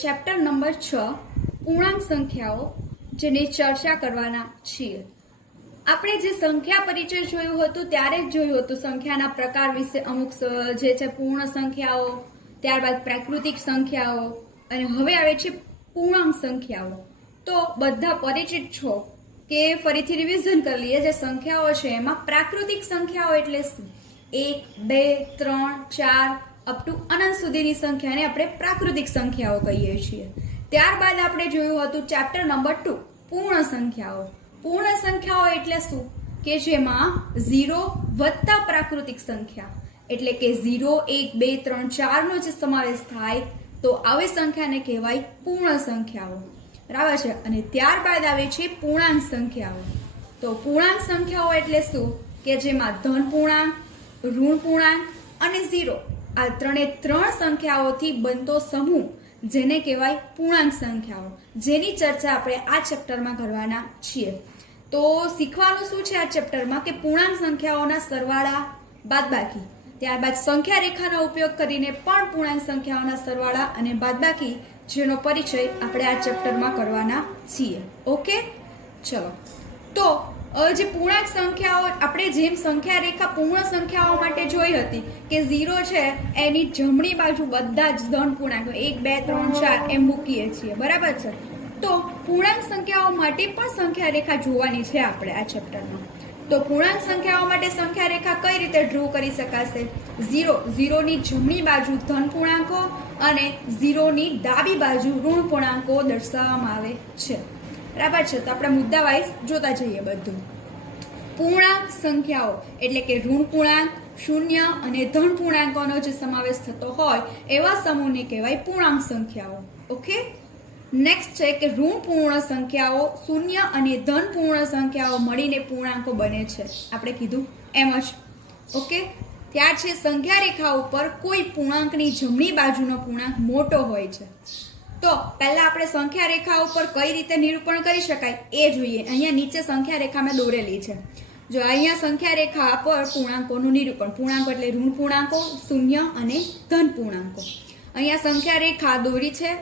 Chapter number 6 પૂર્ણાંક સંખ્યાઓ જેની ચર્ચા કરવાના છીએ। આપણે જે સંખ્યા પરિચય જોયું હતું ત્યારે જ જોયું હતું સંખ્યાના પ્રકાર વિશે અમુક જે છે પૂર્ણ સંખ્યાઓ, ત્યારબાદ પ્રાકૃતિક સંખ્યાઓ અને હવે આવે છે પૂર્ણાંક સંખ્યાઓ। તો બધા પરિચિત છો કે ફરીથી રિવિઝન કરી લઈએ। જે સંખ્યાઓ છે એમાં પ્રાકૃતિક સંખ્યાઓ એટલે શું? 1, 2, 3, 4 અપ ટુ અનંત સુધીની સંખ્યાને આપણે પ્રાકૃતિક સંખ્યાઓ કહીએ છીએ। ત્યારબાદ આપણે જોયું હતું ચેપ્ટર નંબર 2 પૂર્ણ સંખ્યાઓ। પૂર્ણ સંખ્યાઓ એટલે શું? કે જેમાં 0 વત્તા પ્રાકૃતિક સંખ્યા એટલે કે 0, 1, 2, 3, 4 નો જે સમાવેશ થાય તો આવી સંખ્યાને કહેવાય પૂર્ણ સંખ્યાઓ, બરાબર છે। અને ત્યારબાદ આવે છે પૂર્ણાંક સંખ્યાઓ। તો પૂર્ણાંક સંખ્યાઓ એટલે શું? કે જેમાં ધન પૂર્ણાંક, ઋણ પૂર્ણાંક અને 0 આ ત્રણ સંખ્યાઓથી બનતો સમૂહ જેને કહેવાય પૂર્ણાંક સંખ્યાઓ, જેની ચર્ચા આપણે આ ચેપ્ટરમાં કરવાના છીએ। તો શીખવાનું શું છે આ ચેપ્ટરમાં? કે પૂર્ણાંક સંખ્યાઓના સરવાળા, બાદબાકી, ત્યારબાદ સંખ્યા રેખાનો ઉપયોગ કરીને પણ પૂર્ણાંક સંખ્યાઓના સરવાળા અને બાદબાકી જેનો પરિચય આપણે આ ચેપ્ટરમાં કરવાના છીએ। ઓકે, ચલો। તો જે પૂર્ણાંક સંખ્યાઓ આપણે જેમ સંખ્યા રેખા પૂર્ણ સંખ્યાઓ માટે જોઈ હતી કે 0 છે એની જમણી બાજુ બધા જ ધન પૂર્ણાંકો 1, 2, 3, 4 એમ મૂકીએ છીએ, બરાબર છે। તો પૂર્ણાંક સંખ્યાઓ માટે પણ સંખ્યા રેખા જોવાની છે આપણે આ ચેપ્ટરમાં। તો પૂર્ણાંક સંખ્યાઓ માટે સંખ્યા રેખા કઈ રીતે ડ્રો કરી શકાશે? 0 ની જમણી બાજુ ધન પૂર્ણાંકો અને 0 ની ડાબી બાજુ ઋણ પૂર્ણાંકો દર્શાવવામાં આવે છે, બરાબર છે। તો આપણે મુદ્દા વાઇઝ જોતા જઈએ બધું। પૂર્ણાંક સંખ્યાઓ એટલે કે ઋણ પૂર્ણાંક, શૂન્ય અને ધન પૂર્ણાંકોનો જે સમાવેશ થતો હોય એવા સમૂહને કહેવાય પૂર્ણાંક સંખ્યાઓ। ઓકે, નેક્સ્ટ છે કે ઋણ પૂર્ણ સંખ્યાઓ, શૂન્ય અને ધન પૂર્ણ સંખ્યાઓ મળીને પૂર્ણાંકો બને છે, આપણે કીધું એમ જ। ઓકે, ત્યાર છે સંખ્યા રેખા ઉપર કોઈ પૂર્ણાંકની જમણી બાજુનો પૂર્ણાંક મોટો હોય છે। તો પહેલા આપણે સંખ્યા રેખા ઉપર કઈ રીતે નિરૂપણ કરી શકાય એ જોઈએ। અહીંયા નીચે સંખ્યા રેખા મેં દોરેલી છે, જો અહીંયા સંખ્યા રેખા પર પૂર્ણાંકોનું નિરૂપણ, પૂર્ણાંકો એટલે ઋણ પૂર્ણાંકો, શૂન્ય અને ધન પૂર્ણાંકો। અહીંયા સંખ્યા રેખા દોરી છે,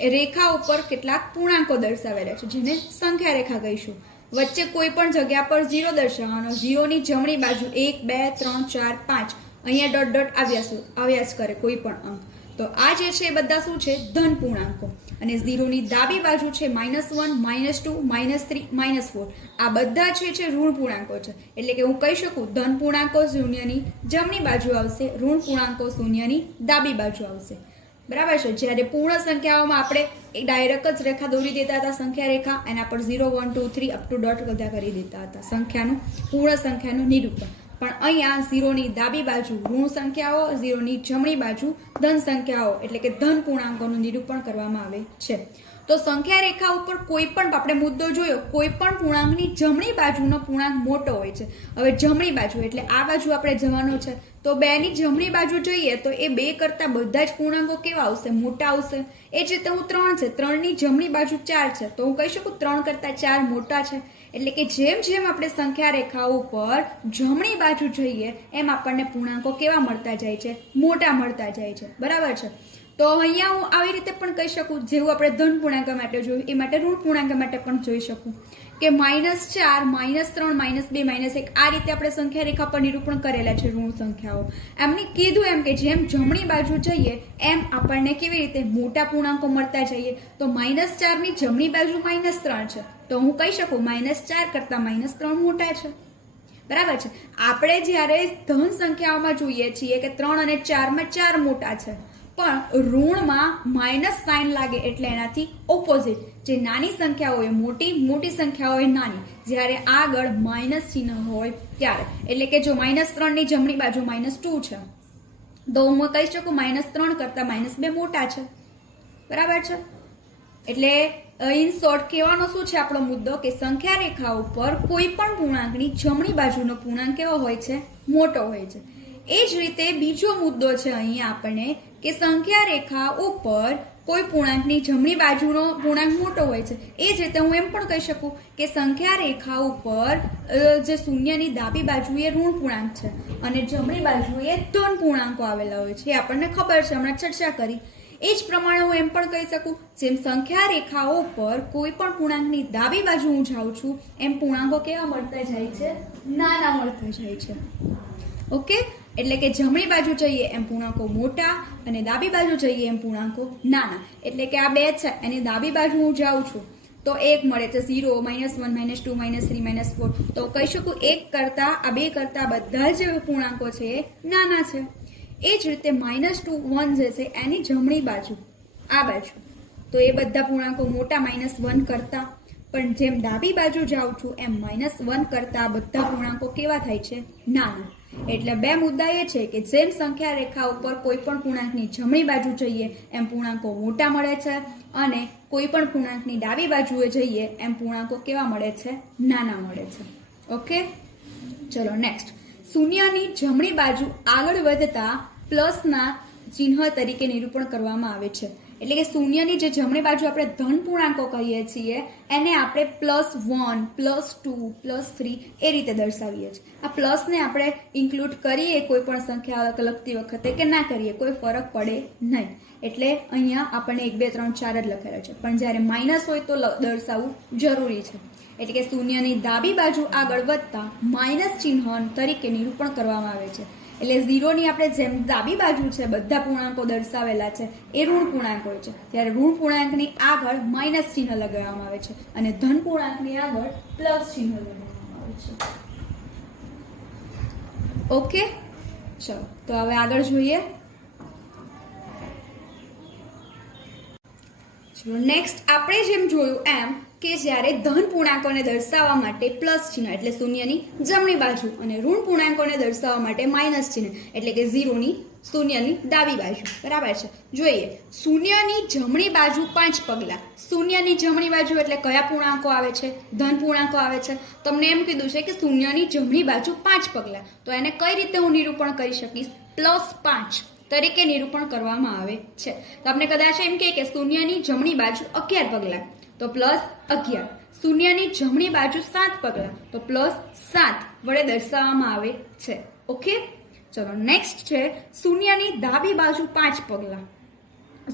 એ રેખા ઉપર કેટલાક પૂર્ણાંકો દર્શાવેલા છે જેને સંખ્યા રેખા કહીશું। વચ્ચે કોઈ પણ જગ્યા પર 0 દર્શાવવાનો, 0 ની જમણી બાજુ 1, 2, 3, 4, 5 અહીંયા ડોટ ડોટ આવ્યા જ કરે કોઈ પણ અંક। તો આ જે છે એ બધા શું છે? ધન પૂર્ણાંકો। અને 0 ની ડાબી બાજુ છે -1, -2, -3, -4 આ બધા છે ઋણ પૂર્ણાંકો છે, એટલે કે હું કહી શકું ધન પૂર્ણાંકો શૂન્યની જમણી બાજુ આવશે, ઋણ પૂર્ણાંકો શૂન્યની ડાબી બાજુ આવશે, બરાબર છે। જ્યારે પૂર્ણ સંખ્યાઓમાં આપણે એક ડાયરેક્ટ જ રેખા દોરી દેતા હતા સંખ્યા રેખા, એના પર 0, 1, 2, 3 અપ ટુ ડોટ બધા કરી દેતા હતા સંખ્યાનું, પૂર્ણ સંખ્યાનું નિરૂપણ। પણ અહીંયા 0 ની ડાબી બાજુ ઋણ સંખ્યાઓ, 0 ની જમણી બાજુ ધન સંખ્યાઓ એટલે કે ધન પૂર્ણાંકોનું નિરૂપણ કરવામાં આવે છે। તો સંખ્યા રેખા ઉપર કોઈ પણ આપણે મુદ્દો જોયો, કોઈ પણ પૂર્ણાંકની જમણી બાજુનો પૂર્ણાંક મોટો હોય છે। હવે જમણી બાજુ એટલે આ બાજુ આપણે જવાનું છે, તો 2 ની જમણી બાજુ જોઈએ તો એ 2 કરતા બધા જ પૂર્ણાંકો કેવા આવશે? મોટા આવશે। એ જ રીતે હું 3 છે, 3 ની જમણી બાજુ 4 છે, તો હું કહી શકું 3 કરતા 4 મોટા છે। એટલે કે જેમ જેમ આપણે સંખ્યા રેખા ઉપર જમણી બાજુ જઈએ એમ આપણને પૂર્ણાંકો કેવા મળતા જાય છે? મોટા મળતા જાય છે, બરાબર છે। તો અહીંયા હું આવી રીતે પણ કહી શકું, જેવું આપણે ધન પૂર્ણાંક માટે જોયું એ માટે ઋણ પૂર્ણાંક માટે પણ જોઈ શકું કે -4, -3, -2, -1 આ રીતે આપણે સંખ્યા રેખા પર નિરૂપણ કરેલા છે ઋણ સંખ્યાઓ। એમને કીધું એમ કે જેમ જમણી બાજુ જઈએ એમ આપણને કેવી રીતે મોટા પૂર્ણાંકો મળતા જઈએ। તો -4 ની જમણી બાજુ -3 છે, તો હું કહી શકું -4 કરતા -3 મોટા છે, બરાબર છે। આપણે જ્યારે ધન સંખ્યાઓમાં જોઈએ છીએ કે 3 અને 4 માં 4 મોટા છે, પણ ઋણમાં માઇનસ સાઇન લાગે એટલે એનાથી ઓપોઝિટ, જે નાની સંખ્યા હોય મોટી, મોટી સંખ્યા હોય નાની, જ્યારે આગળ માઇનસ ચિહ્ન હોય ત્યારે। એટલે કે જો -3 ની જમણી બાજુ -2 છે, તો હું કહી શકું -3 કરતા -2 મોટા છે, બરાબર છે। એટલે ઇન શોર્ટ કહેવાનો શું છે આપણો મુદ્દો? કે સંખ્યા રેખા ઉપર કોઈ પણ પૂર્ણાંકની જમણી બાજુનો પૂર્ણાંક કેવો હોય છે? મોટો હોય છે। એ જ રીતે બીજો મુદ્દો છે અહીંયા આપણને કે સંખ્યા રેખા ઉપર કોઈ પૂર્ણાંકની જમણી બાજુનો પૂર્ણાંક મોટો હોય છે। એ જ રીતે હું એમ પણ કહી શકું કે સંખ્યા રેખા ઉપર જે શૂન્યની ડાબી બાજુએ ઋણ પૂર્ણાંક છે અને જમણી બાજુએ ધન પૂર્ણાંકો આવેલા હોય છે, એ આપણને ખબર છે, હમણાં ચર્ચા કરી। એ જ પ્રમાણે હું એમ પણ કહી શકું, જેમ સંખ્યા રેખાઓ પર કોઈ પણ પૂર્ણાંકની ડાબી બાજુ હું જાઉં છું એમ પૂર્ણાંકો કેવા મળતા જાય છે? નાના મળતા જાય છે. ઓકે, એટલે કે જમણી બાજુ જઈએ એમ પૂર્ણાંકો મોટા અને ડાબી બાજુ જઈએ એમ પૂર્ણાંકો નાના. એટલે કે આ 2 છે એની ડાબી બાજુ હું જાઉં છું તો 1 મળે છે, 0, -1, -2, -3, -4. તો કહી શકું 1 કરતા આ 2 કરતા બધા જ પૂર્ણાંકો છે એ નાના છે. એ જ રીતે -2, 1 જે છે એની જમણી બાજુ આ બાજુ તો એ બધા પૂર્ણાંકો મોટા -1 કરતા, પણ જેમ ડાબી બાજુ જાઉં છું એમ -1 કરતા બધા પૂર્ણાંકો કેવા થાય છે? નાના. એટલે 2 મુદ્દા એ છે કે જેમ સંખ્યા રેખા ઉપર કોઈ પણ પૂર્ણાંકની જમણી બાજુ જઈએ એમ પૂર્ણાંકો મોટા મળે છે અને કોઈ પણ પૂર્ણાંકની ડાબી બાજુએ જઈએ એમ પૂર્ણાંકો કેવા મળે છે? નાના મળે છે. ઓકે, ચલો નેક્સ્ટ. શૂન્યની જમણી બાજુ આગળ વધતા પ્લસના ચિહ્ન તરીકે નિરૂપણ કરવામાં આવે છે. એટલે કે શૂન્યની જે જમણી બાજુ આપણે ધન પૂર્ણાંકો કહીએ છીએ એને આપણે +1, +2, +3 એ રીતે દર્શાવીએ છીએ. આ પ્લસને આપણે ઇન્ક્લુડ કરીએ કોઈ પણ સંખ્યા લખતી વખતે કે ના કરીએ કોઈ ફરક પડે નહીં. એટલે અહીંયા આપણને 1, 2, 3, 4 જ લખેલા છે, પણ જ્યારે માઇનસ હોય તો દર્શાવવું જરૂરી છે. એટલે કે શૂન્યની ડાબી બાજુ આગળ વધતા માઇનસ ચિહ્ન તરીકે નિરૂપણ કરવામાં આવે છે. એટલે 0ની આપણે જેમ ડાબી બાજુ છે બધા પૂર્ણાંકો દર્શાવેલા છે એ ઋણ પૂર્ણાંક હોય છે, ત્યારે ઋણ પૂર્ણાંકની આગળ માઇનસ ચિહ્ન લગાવવામાં આવે છે અને ધન પૂર્ણાંકની આગળ પ્લસ ચિહ્ન લગાવવામાં આવે છે. ઓકે, ચલો તો હવે આગળ જોઈએ. ચલો નેક્સ્ટ આપણે જેમ જોયું એમ કે જ્યારે ધન પૂર્ણાંકોને દર્શાવવા માટે પ્લસ ચિહ્ન એટલે શૂન્યની જમણી બાજુ અને ઋણ પૂર્ણાંકોને દર્શાવવા માટે માઇનસ ચિહ્ન એટલે કે 0ની શૂન્યની ડાબી બાજુ. બરાબર છે. જોઈએ, શૂન્યની જમણી બાજુ 5 પગલા. શૂન્યની જમણી બાજુ એટલે કયા પૂર્ણાંકો આવે છે? ધન પૂર્ણાંકો આવે છે. તમને એમ કીધું છે કે શૂન્યની જમણી બાજુ 5 પગલા, તો એને કઈ રીતે હું નિરૂપણ કરી શકીશ? +5 તરીકે નિરૂપણ કરવામાં આવે છે. તો આપણે કદાચ એમ કે શૂન્યની જમણી બાજુ 11 પગલા તો +11. શૂન્યની જમણી બાજુ 7 પગલા તો +7 વડે દર્શાવવામાં આવે છે. ઓકે, ચલો નેક્સ્ટ છે શૂન્યની ડાબી બાજુ 5 પગલા.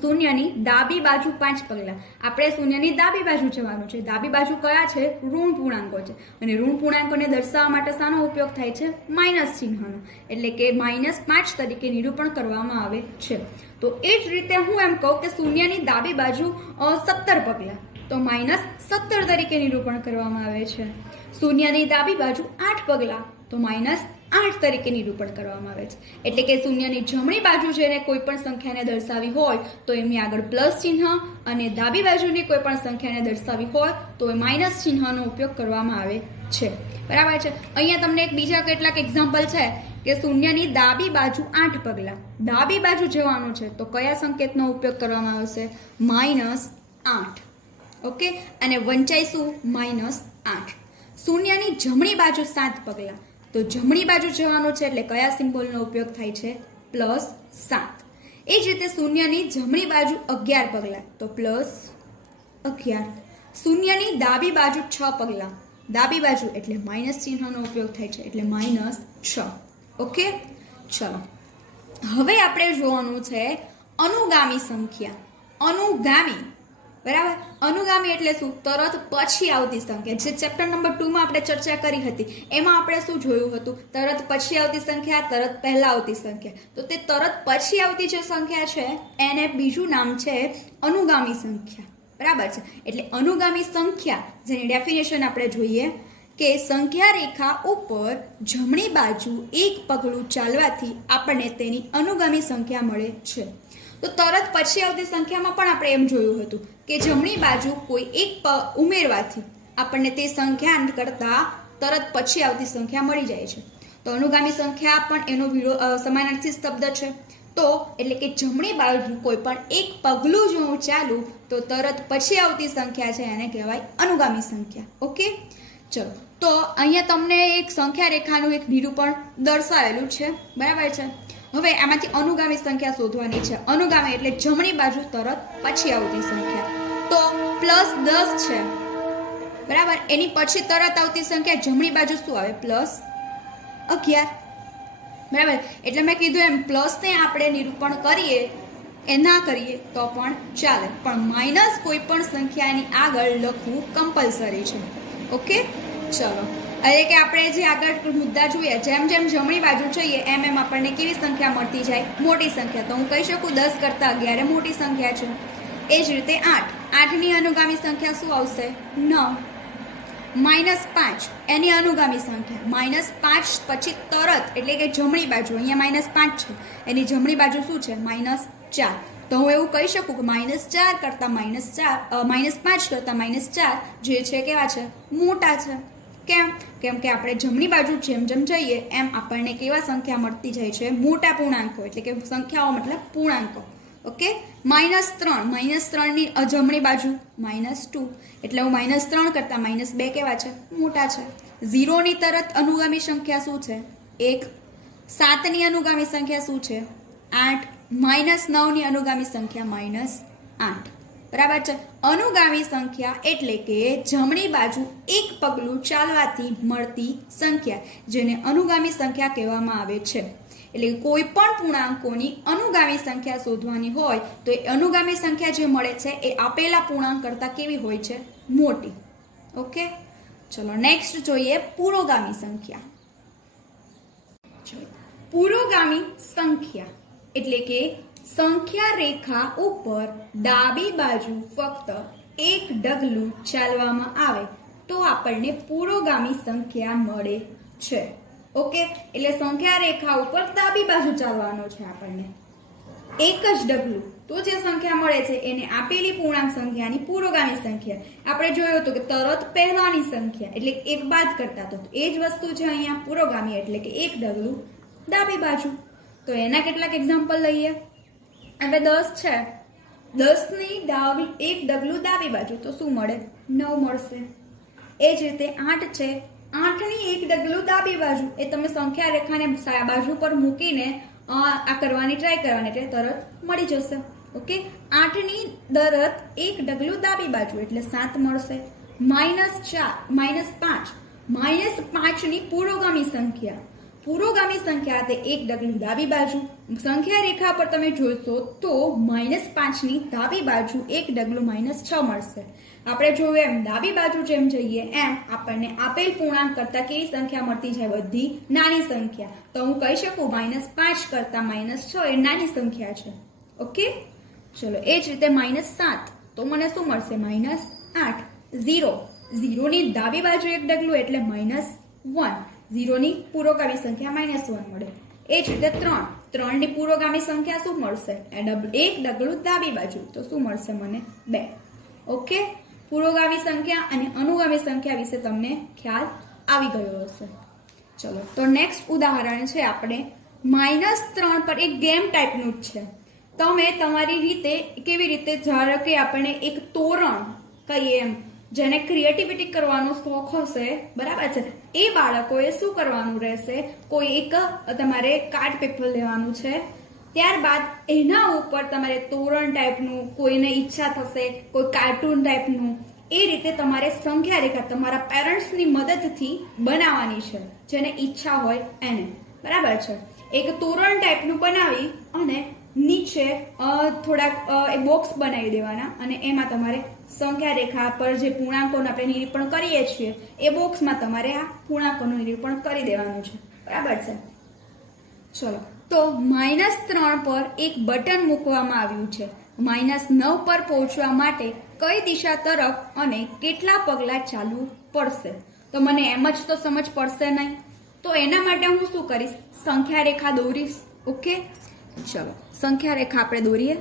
શૂન્યની ડાબી બાજુ 5 પગલા. આપણે શૂન્યની ડાબી બાજુ જવાનું છે. ડાબી બાજુ કયા છે? ઋણ પૂર્ણાંકો છે અને ઋણ પૂર્ણાંકોને દર્શાવવા માટે શાનો ઉપયોગ થાય છે? માઇનસ ચિહ્નનો. એટલે કે -5 તરીકે નિરૂપણ કરવામાં આવે છે. તો એ જ રીતે હું એમ કહું કે શૂન્યની ડાબી બાજુ 17 પગલા તો -17 તરીકે નિરૂપણ કરવામાં આવે છે. શૂન્યની ડાબી બાજુ 8 પગલા તો -8 તરીકે નિરૂપણ કરવામાં આવે છે. એટલે કે શૂન્યની જમણી બાજુ જેને કોઈ પણ સંખ્યાને દર્શાવી હોય તો એમની આગળ પ્લસ ચિહ્ન અને ડાબી બાજુની કોઈ પણ સંખ્યાને દર્શાવી હોય તો એ માઇનસ ચિહ્નનો ઉપયોગ કરવામાં આવે છે. બરાબર છે. અહીંયા તમને એક બીજા કેટલાક એક્ઝામ્પલ છે કે શૂન્યની ડાબી બાજુ 8 પગલા. ડાબી બાજુ જવાનું છે તો કયા સંકેતનો ઉપયોગ કરવામાં આવશે? -8. ઓકે, અને વંચાઈ શું? -8. શૂન્યની જમણી બાજુ 7 પગલા તો જમણી બાજુ જવાનું છે એટલે કયા સિમ્બોલનો ઉપયોગ થાય છે? +7. એ જ રીતે શૂન્યની જમણી બાજુ 11 પગલા તો +11. શૂન્યની ડાબી બાજુ 6 પગલા. ડાબી બાજુ એટલે માઇનસ ચિહ્નનો ઉપયોગ થાય છે એટલે -6. ઓકે, ચલો હવે આપણે જોવાનું છે અનુગામી સંખ્યા. અનુગામી, બરાબર. અનુગામી એટલે શું? તરત પછી આવતી સંખ્યા. જે ચેપ્ટર નંબર 2 માં આપણે ચર્ચા કરી હતી એમાં આપણે શું જોયું હતું? તરત પછી આવતી સંખ્યા, તરત પહેલા આવતી સંખ્યા. તો તે તરત પછી આવતી જે સંખ્યા છે એને બીજું નામ છે અનુગામી સંખ્યા. બરાબર છે. એટલે અનુગામી સંખ્યા જેની ડેફિનેશન આપણે જોઈએ કે સંખ્યા રેખા ઉપર જમણી બાજુ એક પગલું ચાલવાથી આપણને તેની અનુગામી સંખ્યા મળે છે. તો તરત પછી આવતી સંખ્યામાં પણ આપણે એમ જોયું હતું કે જમણી બાજુ કોઈ એક ઉમેરવાથી આપણને તે સંખ્યા કરતા તરત પછી આવતી સંખ્યા મળી જાય છે. તો અનુગામી સંખ્યા પણ એનો સમાનાર્થી શબ્દ છે. તો એટલે કે જમણી બાજુ કોઈ પણ એક પગલું જો હું ચાલું તો તરત પછી આવતી સંખ્યા છે એને કહેવાય અનુગામી સંખ્યા. ઓકે, ચલો તો અહીંયા તમને એક સંખ્યા રેખાનું એક નિરૂપણ દર્શાવેલું છે. બરાબર છે. હવે આમાંથી અનુગામી સંખ્યા શોધવાની છે. અનુગામી એટલે જમણી બાજુ તરત પછી આવતી સંખ્યા. તો +10 છે. બરાબર. એની પછી તરત આવતી સંખ્યા જમણી બાજુ શું આવે? +11. બરાબર. એટલે મેં કીધું એમ પ્લસને આપણે નિરૂપણ કરીએ એ ના કરીએ તો પણ ચાલે, પણ માઇનસ કોઈ પણ સંખ્યાની આગળ લખવું કમ્પલસરી છે. ઓકે, ચલો. એટલે કે આપણે જે આગળ મુદ્દા જોઈએ, જેમ જેમ જમણી બાજુ જઈએ એમ એમ આપણને કેવી સંખ્યા મળતી જાય? મોટી સંખ્યા. તો હું કહી શકું 10 કરતાં 11 મોટી સંખ્યા છે. એ જ રીતે 8. 8ની અનુગામી સંખ્યા શું આવશે? 9. -5 એની અનુગામી સંખ્યા. -5 પછી તરત એટલે કે જમણી બાજુ, અહીંયા -5 છે, એની જમણી બાજુ શું છે? -4. તો હું એવું કહી શકું કે -4 કરતાં -5 કરતાં -4 જે છે કેવા છે? મોટા છે. કેમ? કેમ કે આપણે જમણી બાજુ જેમ જેમ જઈએ એમ આપણને કેવા સંખ્યા મળતી જાય છે? મોટા પૂર્ણાંકો, એટલે કે સંખ્યાઓ મતલબ પૂર્ણાંકો. ઓકે, -3. -3ની જમણી બાજુ -2, એટલે હું -3 કરતાં -2 કેવા છે? મોટા છે. 0ની તરત અનુગામી સંખ્યા શું છે? 1. 7ની અનુગામી સંખ્યા શું છે? 8. -9ની અનુગામી સંખ્યા -8. બરાબર છે. અનુગામી સંખ્યા એટલે કે જમણી બાજુ એક પગલું ચાલવાથી મળતી સંખ્યા, જેને અનુગામી સંખ્યા કહેવામાં આવે છે. એટલે કોઈ પણ પૂર્ણાંકોની અનુગામી સંખ્યા શોધવાની હોય તો એ અનુગામી સંખ્યા જે મળે છે એ આપેલા પૂર્ણાંક કરતાં કેવી હોય છે? મોટી. ઓકે, ચલો નેક્સ્ટ જોઈએ પુરોગામી સંખ્યા. પુરોગામી સંખ્યા એટલે કે સંખ્યા રેખા ઉપર ડાબી બાજુ ફક્ત એક ડગલું ચાલવામાં આવે તો આપણને પુરોગામી સંખ્યા મળે છે. ઓકે, એટલે સંખ્યા રેખા ઉપર ડાબી બાજુ ચાલવાનો છે આપણને એક જ ડગલું, તો જે સંખ્યા મળે છે એને આપેલી પૂર્ણાંક સંખ્યાની પુરોગામી સંખ્યા. આપણે જોયું હતું કે તરત પહેલાની સંખ્યા એટલે એક બાદ કરતા, તો એ જ વસ્તુ છે અહીંયા પુરોગામી, એટલે કે એક ડગલું ડાબી બાજુ. તો એના કેટલાક એક્ઝામ્પલ લઈએ. હવે 10 છે, 10ની એક ડગલું ડાબી બાજુ તો શું મળે? 9 મળશે. એ જ રીતે 8 છે, 8ની એક ડગલું ડાબી બાજુ, એ તમે સંખ્યા રેખાને બાજુ પર મૂકીને આ કરવાની ટ્રાય કરવાની એટલે તરત મળી જશે. ઓકે, 8ની તરત એક ડગલું ડાબી બાજુ એટલે 7 મળશે. -5ની પુરોગામી સંખ્યા. પુરોગામી સંખ્યા તે એક ડગલું ડાબી બાજુ. સંખ્યા રેખા પર તમે જોશો તો -5ની ડાબી બાજુ એક ડગલું -6 મળશે. આપણે જોયું એમ ડાબી બાજુ જેમ જઈએ એમ આપણને આપેલ પૂર્ણાંક કરતાં કેવી સંખ્યા મળતી જાય? બધી નાની સંખ્યા. તો હું કહી શકું -5 કરતાં -6 એ નાની સંખ્યા છે. ઓકે, ચલો એ જ રીતે -7 તો મને શું મળશે? -8. 0ની ડાબી બાજુ એક ડગલું એટલે -1. 0ની પુરોગામી સંખ્યા -1 મળે. એ જ રીતે 3ની પુરોગામી સંખ્યા શું મળશે? એક ડગલું ડાબી બાજુ તો શું મળશે મને? 2. ઓકે, પુરોગામી સંખ્યા અને અનુગામી સંખ્યા વિશે તમને ખ્યાલ આવી ગયો હશે. ચલો તો નેક્સ્ટ ઉદાહરણ છે આપણે -3 પર એક ગેમ ટાઈપનું જ છે. તમે તમારી રીતે કેવી રીતે, ધારો કે આપણે એક તોરણ કહીએ એમ, જેને ક્રિએટિવિટી કરવાનો શોખ હશે, બરાબર છે, એ બાળકોએ શું કરવાનું રહેશે? કોઈ એક તમારે કાર્ડ પેપર લેવાનું છે, ત્યારબાદ એના ઉપર તમારે તોરણ ટાઈપનું, કોઈને ઈચ્છા થશે કોઈ કાર્ટૂન ટાઈપનું, એ રીતે તમારે સંખ્યા રેખા તમારા પેરેન્ટ્સની મદદથી બનાવવાની છે, જેને ઈચ્છા હોય એને. બરાબર છે, એક તોરણ ટાઈપનું બનાવી અને નીચે થોડાક બોક્સ બનાવી દેવાના અને એમાં તમારે સંખ્યા રેખા પર જે પૂર્ણાંકોનું આપણે નિરૂપણ કરીએ છીએ એ બોક્સમાં તમારે આ પૂર્ણાંકોનું નિરૂપણ કરી દેવાનું છે. બરાબર છે. ચલો તો -3 પર એક બટન મૂકવામાં આવ્યું છે. -9 પર પહોંચવા માટે કઈ દિશા તરફ અને કેટલા પગલાં ચાલવું પડશે? તો મને એમ જ તો સમજ પડશે નહીં. તો એના માટે હું શું કરીશ? સંખ્યા રેખા દોરીશ. ઓકે, ચલો સંખ્યા રેખા આપણે દોરીએ.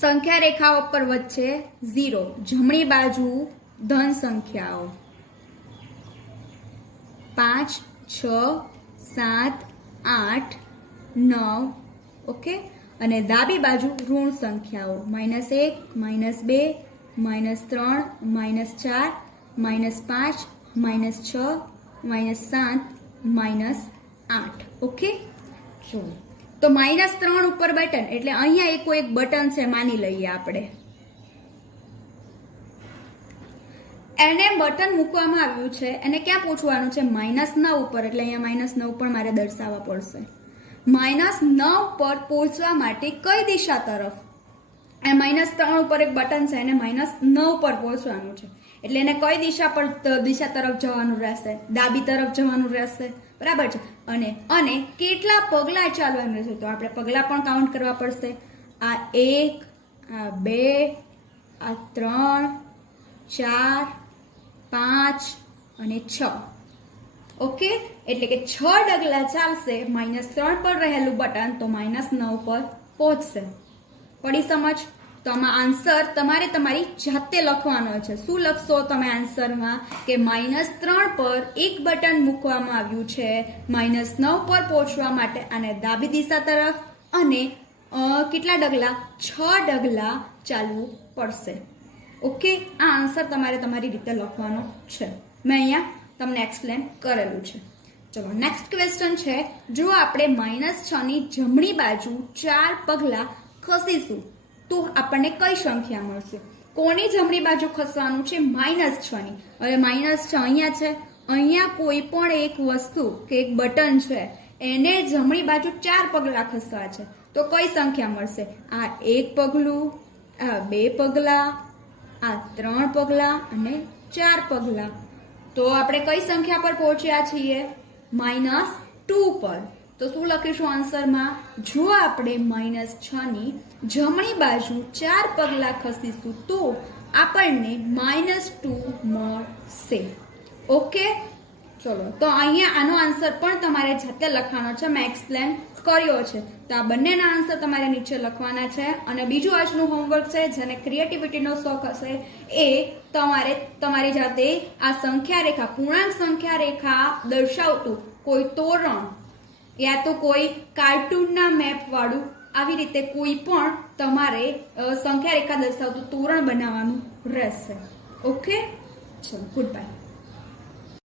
સંખ્યા રેખાઓ પર વચ્ચે 0, જમણી બાજુ ધન સંખ્યાઓ 5, 6, 7, 8, 9. ઓકે, અને ડાબી બાજુ ઋણ સંખ્યાઓ -1, -2, -3, -4, -5, -6, -7, -8. ઓકે, ચલો તો -3 ઉપર બટન એટલે અહીંયા એક બટન છે, માની લઈએ આપણે. એને બટન મૂકવામાં આવ્યું છે, એને ક્યાં પહોંચવાનું છે? -9 પર. એટલે અહીંયા -9 પણ મારે દર્શાવવા પડશે. -9 પર પહોંચવા માટે કઈ દિશા તરફ? એ -3 ઉપર એક બટન છે, એને -9 પર પહોંચવાનું છે, એટલે એને કઈ દિશા તરફ જવાનું રહેશે? ડાબી તરફ જવાનું રહેશે. બરાબર છે. અને કેટલા પગલા ચાલવાનું રહેશે? તો આપણે પગલા પણ કાઉન્ટ કરવા પડશે. આ 1, આ 2, આ 3, 4, 5 અને 6. ઓકે, એટલે કે 6 ડગલા ચાલશે. -3 પર રહેલું બટન તો -9 પર પહોંચશે. પડી સમજ? તો આમાં આન્સર તમારે તમારી જાતે લખવાનો છે. શું લખશો તમે આન્સરમાં? કે -3 પર એક બટન મૂકવામાં આવ્યું છે, -9 પર પહોંચવા માટે આને ડાબી દિશા તરફ, અને કેટલા ડગલા? 6 ડગલા ચાલવું પડશે. ઓકે, આ આન્સર તમારે તમારી રીતે લખવાનો છે. મેં અહીંયા તમને એક્સપ્લેન કરેલું છે. ચલો નેક્સ્ટ ક્વેશ્ચન છે. જો આપણે -6 ની જમણી બાજુ 4 પગલા ખસીશું તો આપણને કઈ સંખ્યા મળશે? કોની જમણી બાજુ ખસવાનું છે? -6 ની. હવે -6 અહીંયા છે, અહીંયા કોઈ પણ એક વસ્તુ કે એક બટન છે એને જમણી બાજુ 4 પગલા ખસવા છે, તો કઈ સંખ્યા મળશે? આ 1 પગલું, આ 2 પગલા, આ 3 પગલા અને 4 પગલા. તો આપણે કઈ સંખ્યા પર પહોંચ્યા છીએ? -2 પર. તો શું લખીશું આન્સરમાં? જો આપણે -6 ની જમણી બાજુ 4 પગલા ખસીશું તો આપણને -2 મળશે. ઓકે, ચલો તો અહીંયા આનો આન્સર પણ તમારે જાતે લખવાનો છે. મેં એક્સપ્લેન કર્યો છે. તો આ બંનેના આન્સર તમારે નીચે લખવાના છે. અને બીજું આજનું હોમવર્ક છે, જેને ક્રિએટિવિટીનો શોખ હશે એ તમારે તમારી જાતે આ સંખ્યા રેખા, પૂર્ણાંક સંખ્યા રેખા દર્શાવતું કોઈ તોરણ યા તો કોઈ કાર્ટૂનના મેપ વાળું આવી રીતે કોઈ પણ તમારે સંખ્યા રેખા દર્શાવતું તોરણ બનાવવાનું રહેશે. ઓકે, ચલો ગુડ બાય.